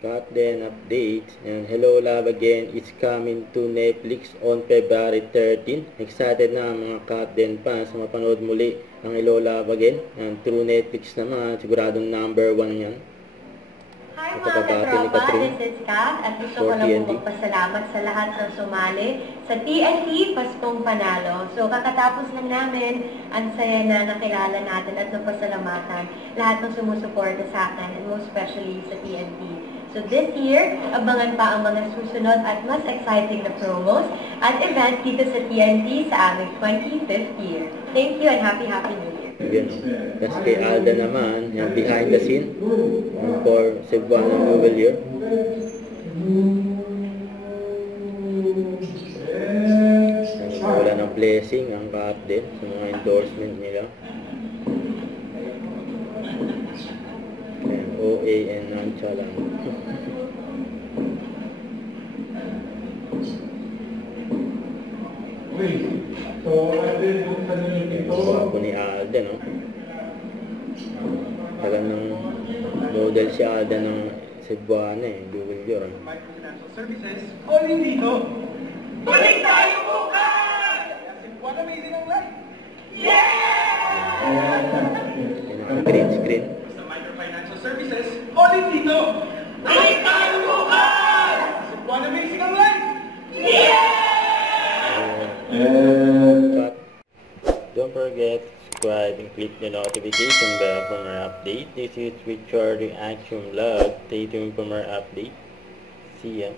Katden update. And Hello Love Again is coming to Netflix on February 13. Excited na ang mga Katden fans na mapanood muli ang Hello Love Again. And through Netflix naman, siguradong number 1 yan. Hi mga katropa, this is Kat at gusto ko lang po magpasalamat sa lahat ng sumali sa TNT Paskong Panalo. So kakatapos lang namin, ang saya na nakilala natin at napasalamatan lahat ng sumusuporta sa akin and most especially sa TNT. So this year, abangan pa ang mga susunod at mas exciting na promos at events dito sa TNT sa aming 25th year. Thank you and happy New Year! Yun. Tapos kay Alda naman, yung behind the scene for Cebuano New Year. Wala ng blessing ang Katden sa mga endorsement nila. OA and nonchalant. Guwapo ni Alda, no? Tagal ng model si Alda ng Cebuano eh, Google yun. Financial Services, calling dito. Balik tayo bukas! Cebuano amazing ang life! Yeah! Screen. Sa Microfinancial Services, calling dito. Balik tayo bukas! Cebuano amazing ang life! Don't forget to subscribe and click the notification bell for more updates. This is Richard Reaction Vlog. Stay tuned for more updates. See ya.